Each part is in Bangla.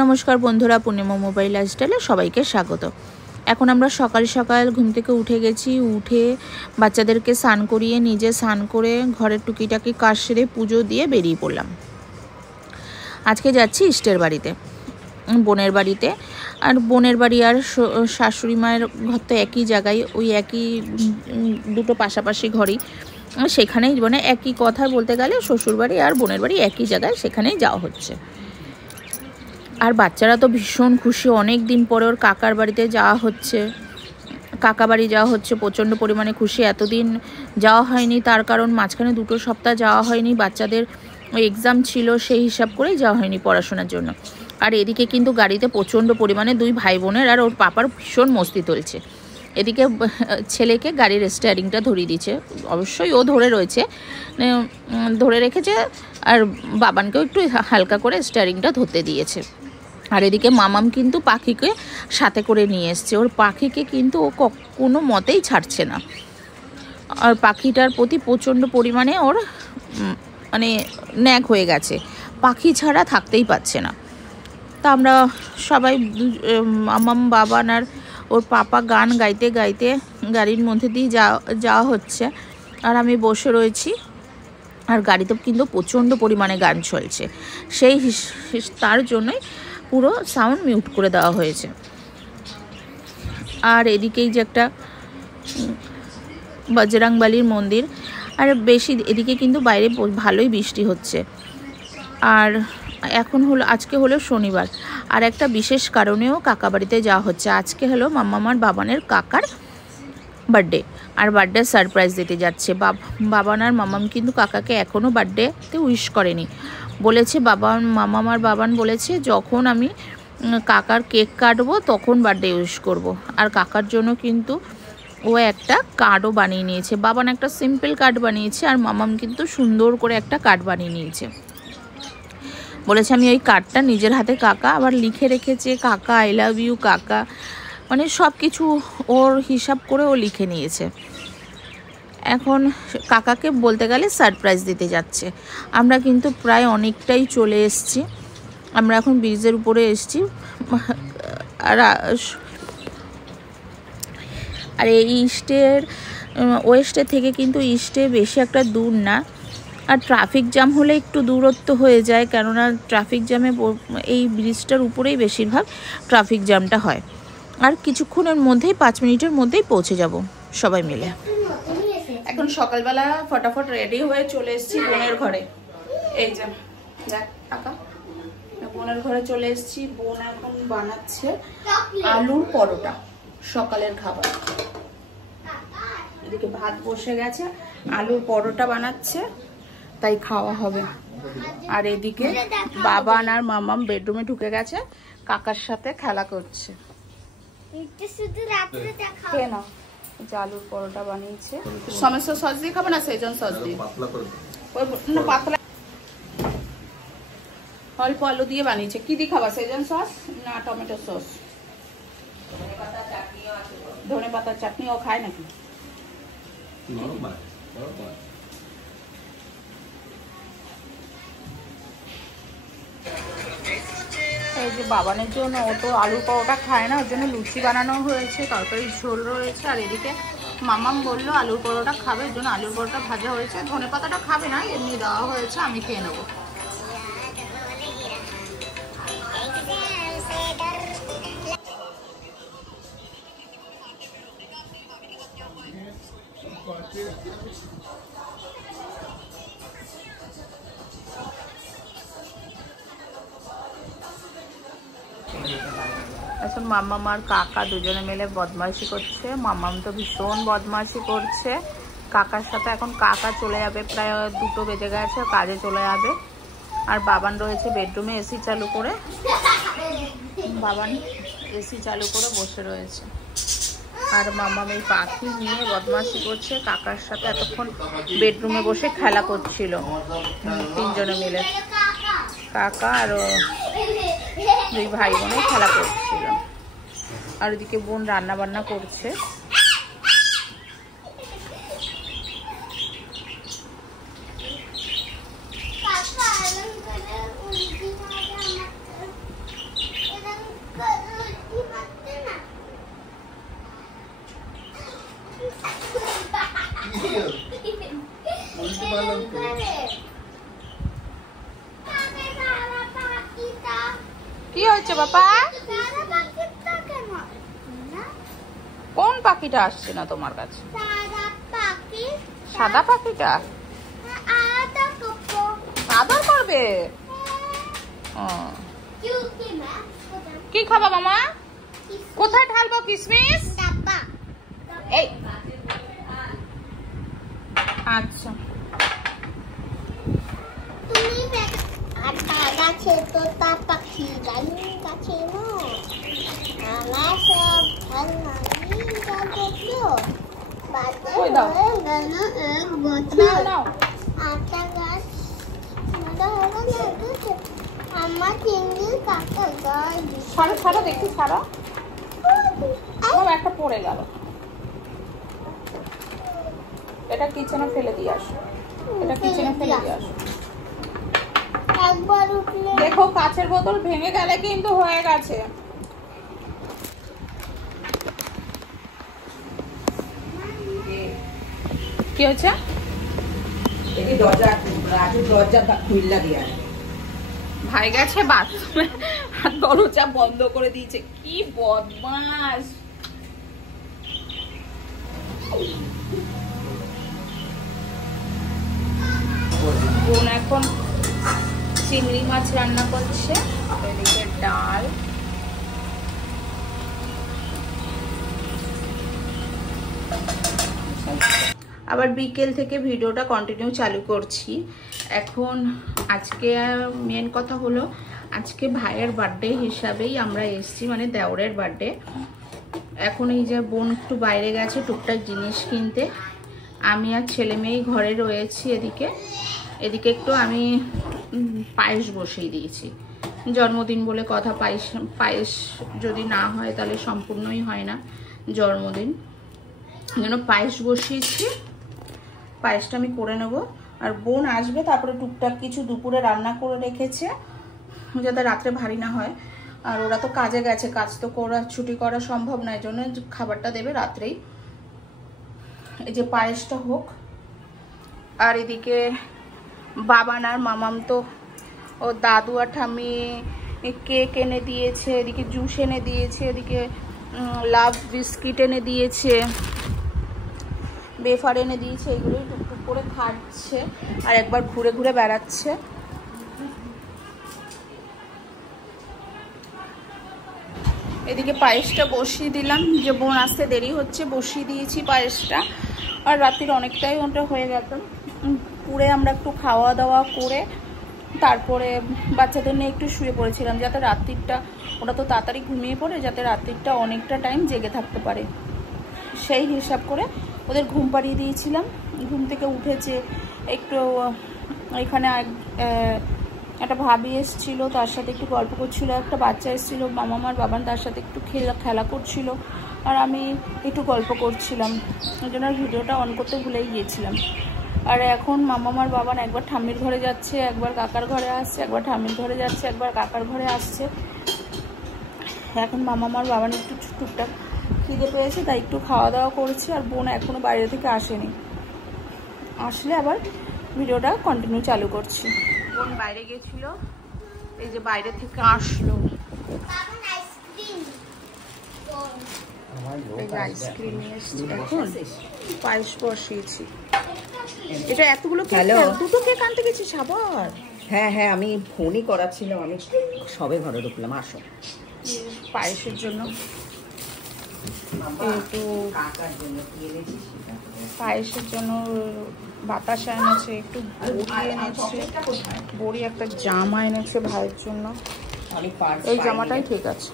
নমস্কার বন্ধুরা, পূর্ণিমা মোবাইল লাইফস্টাইলে সবাইকে স্বাগত। এখন আমরা সকাল সকাল ঘুম থেকে উঠে গেছি। উঠে বাচ্চাদেরকে স্নান করিয়ে নিজে স্নান করে ঘরের টুকিটাকি কাজ সেরে পুজো দিয়ে বেরিয়ে পড়লাম। আজকে যাচ্ছি ইষ্টের বাড়িতে, বোনের বাড়িতে। আর বোনের বাড়ি আর শাশুড়ি মায়ের ঘর তো একই জায়গায়, ওই একই দুটো পাশাপাশি ঘরই, সেখানেই মানে একই কথা বলতে গেলে শ্বশুরবাড়ি আর বোনের বাড়ি একই জায়গায়, সেখানেই যাওয়া হচ্ছে। আর বাচ্চারা তো ভীষণ খুশি, অনেক দিন পরে ওর কাকার বাড়িতে যাওয়া হচ্ছে, কাকা বাড়ি যাওয়া হচ্ছে, প্রচণ্ড পরিমাণে খুশি। এতদিন যাওয়া হয়নি, তার কারণ মাঝখানে 2 সপ্তাহ যাওয়া হয়নি, বাচ্চাদের ওই এক্সাম ছিল, সেই হিসাব করেই যাওয়া হয়নি পড়াশোনার জন্য। আর এদিকে কিন্তু গাড়িতে প্রচণ্ড পরিমাণে 2 ভাই বোনের আর ওর পাপার ভীষণ মস্তি তুলছে। এদিকে ছেলেকে গাড়ির স্টিয়ারিংটা ধরিয়ে দিচ্ছে, অবশ্যই ও ধরে রেখেছে, আর বাবানকেও একটু হালকা করে স্টিয়ারিংটা ধরতে দিয়েছে। আর এদিকে মামাম কিন্তু পাখিকে সাথে করে নিয়ে এসছে। ওর পাখিকে কিন্তু ও কোনো মতেই ছাড়ছে না, আর পাখিটার প্রতি প্রচণ্ড পরিমাণে ওর মানে ন্যাক হয়ে গেছে, পাখি ছাড়া থাকতেই পারছে না। তা আমরা সবাই মামাম, বাবান আর ওর পাপা গান গাইতে গাইতে গাড়ির মধ্যে দিয়ে যাওয়া হচ্ছে, আর আমি বসে রয়েছি। আর গাড়িতে কিন্তু প্রচণ্ড পরিমাণে গান চলছে, তার জন্যই পুরো সাউন্ড মিউট করে দেওয়া হয়েছে। আর এদিকেই যে একটা বজরংবলীর মন্দির, আর এদিকে কিন্তু বাইরে ভালোই বৃষ্টি হচ্ছে। আর আজকে হলো শনিবার, আর একটা বিশেষ কারণেও কাকা বাড়িতে যাওয়া হচ্ছে। আজকে হলো মামামার বাবানের কাকার বার্থডে, আর বার্থডে সারপ্রাইজ দিতে যাচ্ছে। বাবান আর মামাম কিন্তু কাকাকে এখনও বার্থডেতে উইশ করেনি। বলেছে মামামার বাবান বলেছে যখন আমি কাকার কেক কাটবো তখন বার্থডে উইশ করব। আর কাকার জন্য কিন্তু ও একটা কার্ডও বানিয়ে নিয়েছে। বাবান একটা সিম্পল কার্ড বানিয়েছে, আর মামাম কিন্তু সুন্দর করে একটা কার্ড বানিয়ে নিয়েছে। বলেছে আমি ওই কার্ডটা নিজের হাতে, কাকা আবার লিখে রেখেছে কাকা আই লাভ ইউ কাকা, মানে সব কিছু ওর হিসাব করে ও লিখে নিয়েছে। এখন কাকাকে বলতে গেলে সারপ্রাইজ দিতে যাচ্ছে। আমরা কিন্তু প্রায় অনেকটাই চলে এসেছি, আমরা এখন ব্রিজের উপরে এসেছি। আর এই ইস্টের ওয়েস্টের থেকে কিন্তু ইস্টে বেশি একটা দূর না। আর ট্রাফিক জ্যাম হলে একটু দূরত্ব হয়ে যায়, কেননা ট্রাফিক জ্যামে এই ব্রিজটার উপরেই বেশিরভাগ ট্রাফিক জ্যামটা হয়। আর কিছুক্ষণের মধ্যেই 5 মিনিটের মধ্যেই পৌঁছে যাব সবাই মিলে। এখন সকালবেলা ফটাফট রেডি হয়ে চলে এসেছি বোনের ঘরে। এই যে দেখ কাকা, বোনের ঘরে চলে এসেছি। বোন এখন বানাচ্ছে আলুর পরোটা, সকালের খাবার। এদিকে ভাত বসে গেছে, আলুর পরোটা বানাচ্ছে, তাই খাওয়া হবে। আর এদিকে বাবান আর মামাম বেডরুমে ঢুকে গেছে, কাকার সাথে খেলা করছে। আলুর পরোটা বানিয়েছে, সমস্ত সস দিয়ে খাবে না সেজন সস দিয়ে, পাতলা অল্প আলু দিয়ে বানিয়েছে। কি দিয়ে খাবা, সেজন সস না টমেটো সস? ধনে পাতার চাটনি ও খায় নাকি? এই যে বাবানের জন্য, ও তো আলুর পরোটা খায় না, ওর জন্য লুচি বানানো হয়েছে, তরকারি ঝোল রয়েছে। আর এদিকে মামাম বললো আলুর পরোটা খাবে, এর জন্য আলুর পরোটা ভাজা হয়েছে। ধনে পাতাটা খাবে না, এমনি দেওয়া হয়েছে, আমি খেয়ে নেবো। এখন মামাম আর কাকা দুজনে মিলে বদমাইশি করছে। মামাম তো ভীষণ বদমাইশি করছে কাকার সাথে। এখন কাকা চলে যাবে, প্রায় 2 বেজে গেছে, কাজে চলে যাবে। আর বাবান রয়েছে বেডরুমে এসি চালু করে, বসে রয়েছে। আর মামাম এই পাখি নিয়ে বদমাইশি করছে, কাকার সাথে এতক্ষণ বেডরুমে বসে খেলা করছিল 3 জনে মিলে। কাকা আর 2 ভাই বোনে খেলা করছিল। আর ওদিকে বোন রান্না বান্না করছে। কি হয়েছে বাবা? কোন পাখিটা আসছে না তোমার কাছে? সাদা পাখিটা আদর করবে? কি খাবা মামা? কোথায় ঢালবো কিসমিস? এই আচ্ছা গাছে তো তার পাখি গাছে আমার চিংড়ি কাকা গাছ ছাড়ো ছাড়ো দেখি ছাড়ো। একটা পড়ে গেল, এটা কিচেনে ফেলে দিয়ে আসো, এটা কিচেনে ফেলে দিয়ে আসো। একবার উঠলে দেখো কাঁচের বোতল ভেঙে গেলে কিন্তু হয়ে গেছে। কি হচ্ছে? ভাই গেছে বাথরুমে, দরজা বন্ধ করে দিয়েছে। কি বদমাস! বোন এখন চিংড়ি মাছ রান্না করছে, এদিকে ডাল। আবার বিকেল থেকে ভিডিওটা কন্টিনিউ চালু করছি। এখন আজকে মেন কথা হলো, আজকে ভাইয়ের বার্থডে হিসাবেই আমরা এসেছি, মানে দেওরের বার্থডে। এখন এই যে বোন একটু বাইরে গেছে টুকটাক জিনিস কিনতে, আমি আর ছেলে মেয়েই ঘরে রয়েছি। এদিকে একটু আমি পায়েস বসিয়ে দিয়েছি, জন্মদিন বলে কথা। পায়েস যদি না হয় তাহলে সম্পূর্ণই হয় না জন্মদিন, যেন পায়েস বসিয়েছি। পায়েসটা আমি করে নেব, আর বোন আসবে, তারপরে টুকটাক কিছু দুপুরে রান্না করে রেখেছে যাতে রাত্রে ভারী না হয়। আর ওরা তো কাজে গেছে, কাজ তো ছুটি করা সম্ভব নয়, জন্য খাবারটা দেবে রাত্রেই। এই যে পায়েসটা হোক। আর এদিকে বাবান আর মামাম তো ও দাদু আর ঠাম্মি কেক এনে দিয়েছে, এদিকে জুস এনে দিয়েছে, এদিকে লাভ বিস্কিট এনে দিয়েছে, বেফার এনে দিয়েছে। এগুলোই টুকটুক করে খাচ্ছে আর একবার ঘুরে ঘুরে বেড়াচ্ছে। এদিকে পায়েসটা বসিয়ে দিলাম, যে বোন আসতে দেরি হচ্ছে বসিয়ে দিয়েছি পায়েসটা। আর রাত্রির অনেকটাই ওটা হয়ে গেল, পুরে আমরা একটু খাওয়া দাওয়া করে তারপরে বাচ্চাদের নিয়ে একটু শুয়ে পড়েছিলাম, যাতে রাত্রিটা ওরা তো তাড়াতাড়ি ঘুমিয়ে পড়ে, যাতে রাত্রিটা অনেকটা টাইম জেগে থাকতে পারে, সেই হিসাব করে ওদের ঘুম পাড়িয়ে দিয়েছিলাম। ঘুম থেকে উঠেছে একটু, এখানে একটা ভাবি এসেছিল, তার সাথে একটু গল্প করছিল, একটা বাচ্চা এসেছিলো মামামার বাবান, তার সাথে একটু খেলা করছিল, আর আমি একটু গল্প করছিলাম, ওই জন্য ভিডিওটা অন করতে ভুলেই গিয়েছিলাম। আর এখন মামামার বাবান একবার ঠাম্মির ঘরে যাচ্ছে, একবার কাকার ঘরে আসছে, একবার ঠাম্মির ঘরে যাচ্ছে, একবার কাকার ঘরে আসছে। এখন মামামার বাবান একটু টুকটাক খিদে পেয়েছে, তাই একটু খাওয়া দাওয়া করেছে। আর বোন এখনও বাইরে থেকে আসেনি, আসলে আবার ভিডিওটা কন্টিনিউ চালু করছি। বোন বাইরে গেছিল, এই যে বাইরে থেকে আসলো, আইসক্রিম এসেছে, এখন পায়েস বসিয়েছি। এটা এতগুলো কেক, দুটো কেক আনতে গেছিস আবার? হ্যাঁ হ্যাঁ, আমি ফোনই করা ছিল, আমি সবে ঘরে ঢুকলাম। আসো পায়েসের জন্য একটু, পায়েসের জন্য বাতাসা এনেছে, একটু বড়ি এনেছে, বড়ি একটা জামা এনেছে ভাইয়ের জন্য। এই জামাটাই ঠিক আছে।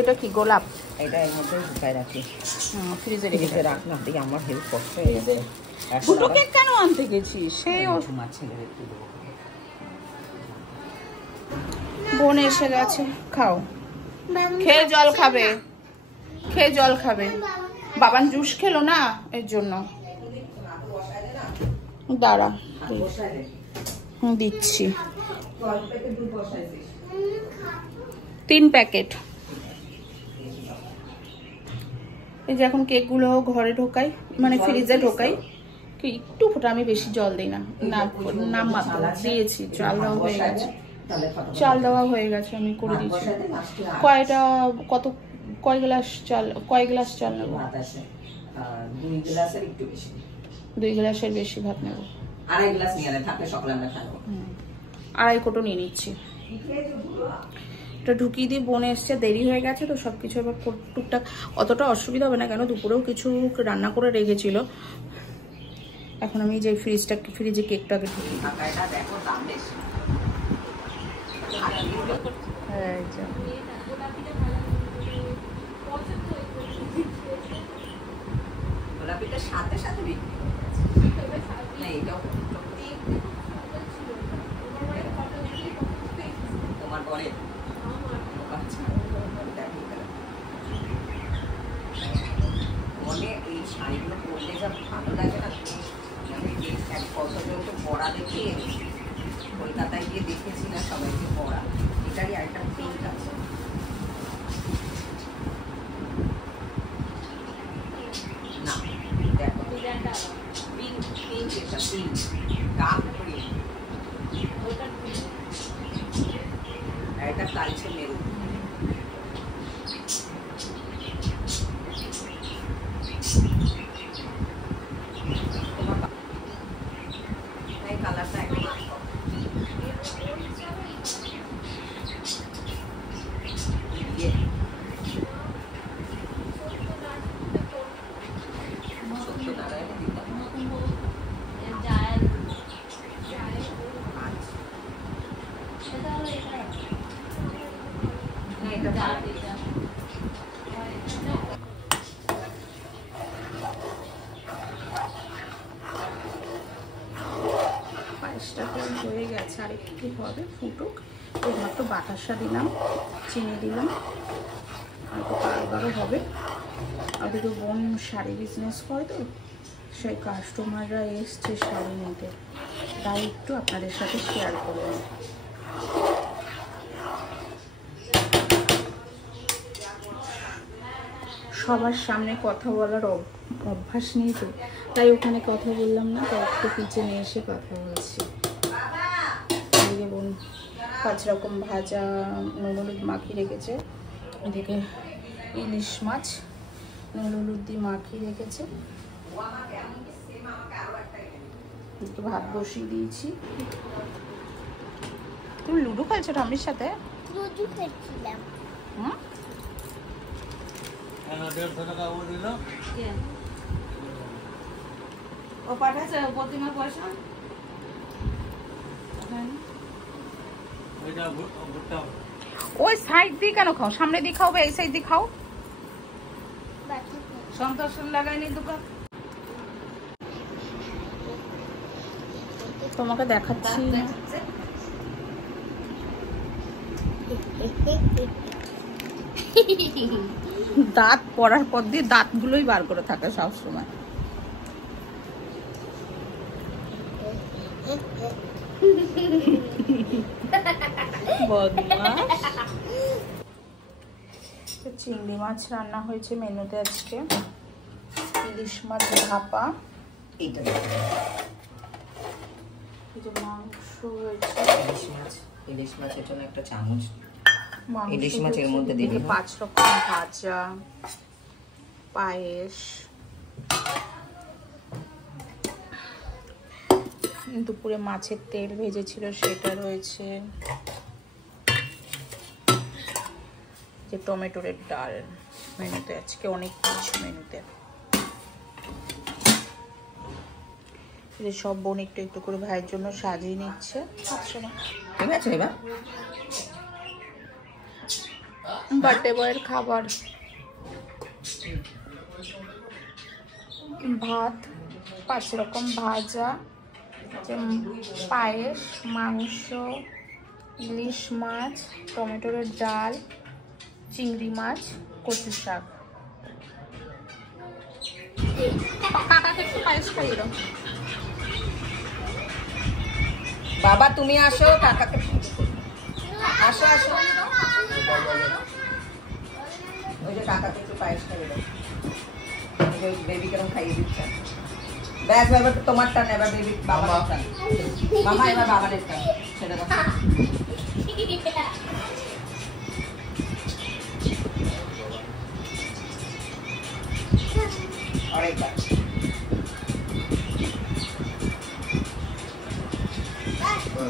এটা কি গোলাপ? এটা এর মধ্যে ঢুকায় রাখি, ফ্রিজে ফ্রিজে রাখ না, দিয়ে আমার হেল্প করতে। দুটো কেক কেন আনতে গেছিস? সেই তোমার ছেলের একটু দেবো। বোন এসে গেছে, খাও, খেয়ে জল খাবে, খেয়ে জল খাবে। বাবান জুস খেলো না, এর জন্য। দাঁড়া দিচ্ছি, 3 প্যাকেট। এই যে এখন কেকগুলো ঘরে ঢোকাই, মানে ফ্রিজে ঢোকাই। কি একটু ফোটা, আমি বেশি জল দিই না, না মাত্র দিয়েছি, জল দেওয়া হয়ে গেছে। তাহলে ফটোফট চাল দেওয়া হয়ে গেছে, আমি করে ভাত দিচ্ছি। বসাতে লাস্টে কয়টা কয় গ্লাস চাল নেব? ভাত আছে 2 গ্লাসের একটু বেশি, 2 গ্লাসের বেশি ভাত নেব। 2.5 গ্লাস নিয়ে আনে, থাকলে সকালে আমরা খাবো। 2.5 কোটো নিয়ে নিচ্ছি। এটা ঢুকিয়ে দিয়ে বোন এসছে, দেরি হয়ে গেছে তো সব কিছু এবার টুকটাক, অতটা অসুবিধা হবে না, কেন দুপুরেও কিছু রান্না করে রেখেছিল। এখন আমি যে ফ্রিজে কেকটাকে ঢুকি। টাকাটা দেখো দাম বেশি। হ্যাঁ, গোলাপিটা সাথে সাথে বিক্রি না, এটাও তোমার ঘরে মনে এই শাড়িগুলো পরলে যা ভালো লাগে না। এক কতজনকে পরা দেখে কলকাতায় গিয়ে দেখেছি না সবাইকে পরা, এটারই আরেকটা প্রিন্ট আছে। না দেখো পিঙ্ক পিঙ্ক, এটা পিঙ্ক ডার্ক প্রিন্ট, আর এটা কালচে মেরুন। এই কালারটা একদম পায়েসটা হয়ে গেছে, আর একটু হবে, ফুটুক। এইমাত্র বাতাসা দিলাম, চিনি দিলাম, আর কারবারও হবে। আর দুটো বোন শাড়ি বিজনেস করে তো, সেই কাস্টমাররা এসছে শাড়ি নিতে, তাই একটু আপনাদের সাথে শেয়ার করলাম। সবার সামনে কথা বলার অভ্যাস নেই তো, তাই ওখানে কথা বললাম না, তাই একটু কিচেনে এসে কথা বলছি। এদিকে বোন 5 রকম ভাজা নুন হলুদ মাখিয়ে রেখেছে, এদিকে ইলিশ মাছ নুন হলুদ দিয়ে মাখিয়ে রেখেছে, একটু ভাত বসিয়ে দিয়েছি। তুমি লুডো খেলছো ঠাম্মির সাথে? লুডু খেলছিলাম। হুম, ও পাঠাচ্ছে প্রতিমা পয়সা। ওই সাইড দিয়ে কেন খাও? সামনে দিয়ে খাও বা এই সাইড দিয়ে খাও। সন্তোষ লাগাইনি দোকান। তোমাকে দেখাচ্ছি না। দাঁত পড়ার পর দিয়ে দাঁতগুলোই বার করে থাকে সবসময়। চিংড়ি মাছ রান্না হয়েছে মেনুতে আজকে, ইলিশ মাছ ভাপা, এইটা মাংস হয়েছে, ইলিশ মাছের জন্য একটা চামচ মাংস ইলিশ মাছ এর মধ্যে দিবি। 5 রকম ভাজা, পায়েস, দুপুরে মাছের তেল ভেজেছিল সেটা রয়েছে, যে টমেটোর ডাল মেনুতে আজকে, অনেক কিছু মেনুতে। সব বোন একটু একটু করে ভাইয়ের জন্য সাজিয়ে নিচ্ছে। ঠিক আছে, এবার বার্থডে বয়ের খাবার, ভাত, 5 রকম ভাজা, পায়েস, মাংস, ইলিশ মাছ, টমেটোর ডাল, চিংড়ি মাছ, কচু শাক। কাকাকে একটু পায়েস খাইয়ে দাও। বাবা তুমি আসো, কাকাকে আসো আসো, ওই যে কাকাকে একটু পায়েস খাইয়ে দাও। বেবি কেরম খাইয়ে দিচ্ছে। ব্যাস এবার তোমার টান, এবার বেবি বাবার টান। মামা এবার বাবার টান, ছেড়ে দাও।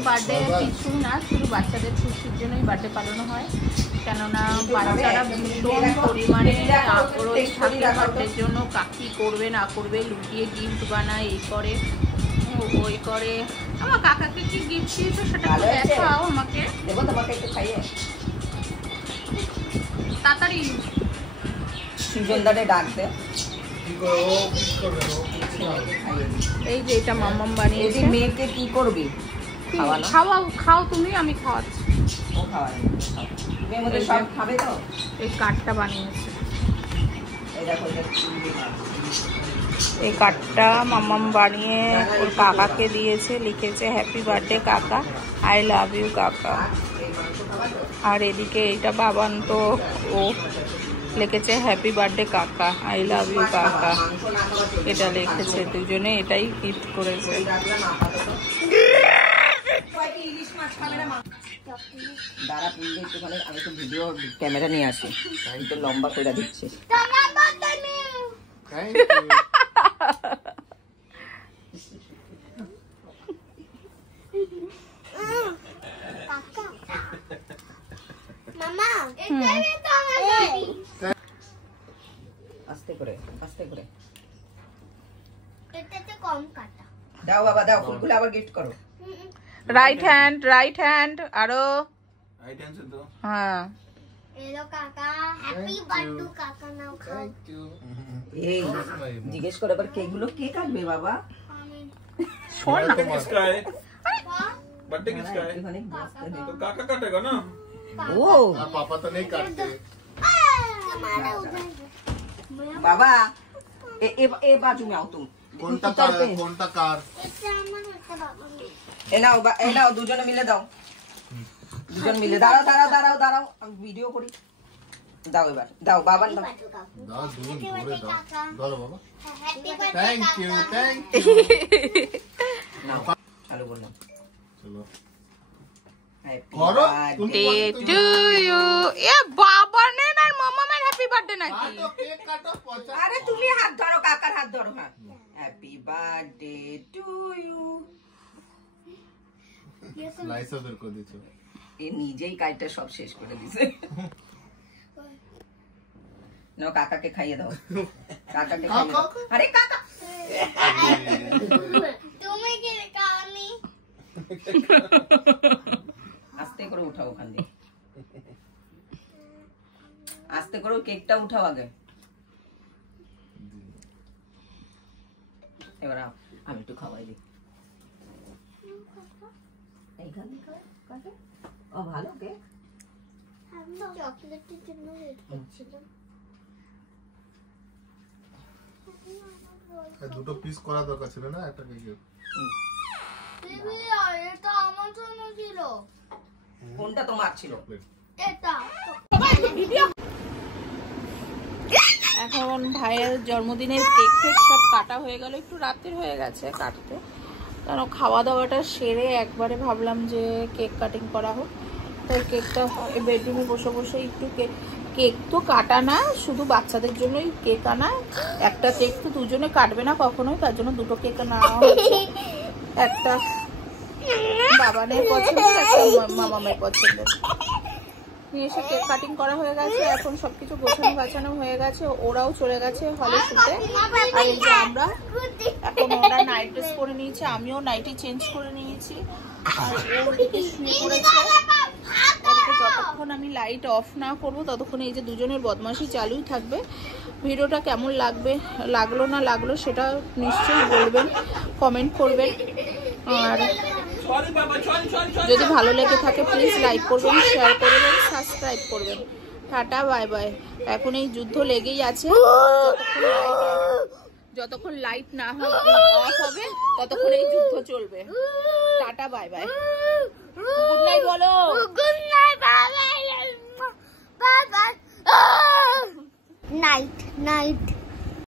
বার্থডে কিছু না, শুধু বাচ্চাদের খুশির জন্যই বার্থডে পালন হয়। কেননা বাচ্চারা ভীষণ পরিমাণে আগ্রহী থাকে বার্থডের জন্য, কাকি করবে না করবে, লুকিয়ে গিফট বানায়, এই করে ওই করে। আমার কাকাকে কি গিফট দিয়েছো সেটা একটু দেখাও আমাকে। দেবো তোমাকে একটু খাইয়ে। তাড়াতাড়ি সুজনদারে ডাক দে। এই যে এটা মাম্মাম এই বানিয়েছে। যে মেয়েকে কি করবি? খাওয়ানো? খাওয়াও, খাও তুমি, আমি খাওয়াচ্ছি। ও খাওয়াই। মেয়ের মধ্যে সব খাবে তো? এই কার্ডটা বানিয়েছে, এই দেখো এটা চিংড়ি মাছ। এই কার্ডটা মাম্মাম বানিয়ে ওর কাকাকে দিয়েছে, লিখেছে হ্যাপি বার্থডে কাকা, আই লাভ ইউ কাকা। এই মাংস খাওয়া তো? আর এদিকে এটা বাবান তো ও লিখেছে হ্যাপি বার্থডে কাকা, আই লাভ ইউ কাকা। মাংস না খাওয়া চলবে। এটা লিখেছে, দুজনে এটাই গিফট করেছে। রাখলাম আপাতত। কয়টি ইলিশ মাছ খাবে না মা? দাঁড়া পুললে একটুখানি, আমি তো ভিডিও ক্যামেরা নিয়ে আসি। আমি তো লম্বা করে দিচ্ছিস। মামা এটাই তো আমার বাড়ি। আস্তে করে আস্তে করে এটাতে কম কাটা। দাও বাবা দাও, ফুলগুলো আবার গিফট করো। রাইট হ্যান্ড আরো। হ্যাঁ এলো কাকা, হ্যাপি বার্থডে কাকা, নাও খাও। এই জিজ্ঞেস করে আবার কে গুলো কে কাটবে বাবা? আমি শোন না, किसका है बर्थडे किसका है একটুখানি বসতে দে। तो काका काटेगा ना ও पापा तो नहीं काटते। तुम्हारा उधर बाबा ए बाजू में आओ तुम। कोणता कार कोणता कार এটা আমার হচ্ছে বাবা মেয়ে। এ নাও দুজনে মিলে দাও, দুজন মিলে দাঁড়াও দাঁড়াও দাঁড়াও দাঁড়াও, আমি ভিডিও করি। দাও এবার দাও বাবা দাও। বার্থডে কাকু, दाओ दूर दूर दाओ दाओ बाबा। হ্যাপি বার্থডে थैंक কাকা। यू थैंक নাও চালু করলাম। चलो হ্যাপি করো, ডে টু ইউ। এ বাবা নে না মাম্মামের হ্যাপি বার্থডে নাকি? काटो केक काटो पहुंचा। আরে তুমি হাত ধরো, কাকার হাত ধরো। হ্যাঁ happy birthday to you. Slice उधर को दीचो। এ নিজেই কাজটা সব শেষ করে দিছে। নাও কাকাকে খাইয়ে দাও, কাকাকে খাইয়ে দাও। আরে কাকা তুমি কি খাওনি? আস্তে করে উঠাও ওখান দিয়ে, আস্তে করে কেকটা উঠাও আগে। এবার আমি একটু খাওয়াই দিই। এইখান দিয়ে খাও, কাকা। ও ভালো কেক। আমি চকলেটের জন্য ওয়েট করছিলাম। দুটো পিস করা দরকার ছিল না একটা কেক। দিদি এটা আমার জন্য ছিল। কোনটা তোমার ছিল? এটা এখন ভাইয়ের জন্মদিনের কেক সব কাটা হয়ে গেল, একটু রাতের হয়ে গেছে কাটতে, কারণ খাওয়া দাওয়াটা সেরে একবারে ভাবলাম যে কেক কাটিং করা হোক। তাই কেকটা বেডরুমে বসে বসে একটু কেক তো কাটা না, শুধু বাচ্চাদের জন্যই কেক আনা। একটা কেক তো দুজনে কাটবে না কখনোই, তার জন্য দুটো কেক নেওয়া হয়েছে। একটা বাবানের পছন্দের, একটা মামামের পছন্দের। নিয়ে এসে কেক কাটিং করা হয়ে গেছে, এখন সবকিছু গোছানো গাছানো হয়ে গেছে, ওরাও চলে গেছে হলে শুতে। আর এই যে আমরা এখন, ওরা নাইট ড্রেস পরে নিয়েছে, আমিও নাইটি চেঞ্জ করে নিয়েছি। আর ওদিকে শুয়ে পড়েছে। এদিকে যতক্ষণ আমি লাইট অফ না করবো ততক্ষণ এই যে দুজনের বদমাশি চালুই থাকবে। ভিডিওটা কেমন লাগলো সেটা নিশ্চয়ই বলবেন, কমেন্ট করবেন। আর যদি ভালো লেগে থাকে প্লিজ লাইক করবেন, শেয়ার করবেন, সাবস্ক্রাইব করবেন। Tata bye bye. এখন এই যুদ্ধ লেগেই আছে, যতক্ষণ লাইট না অফ হবে ততক্ষণ এই যুদ্ধ চলবে। Tata bye bye, good night বলো। গুড নাইট বাবা, বাবা নাইট নাইট।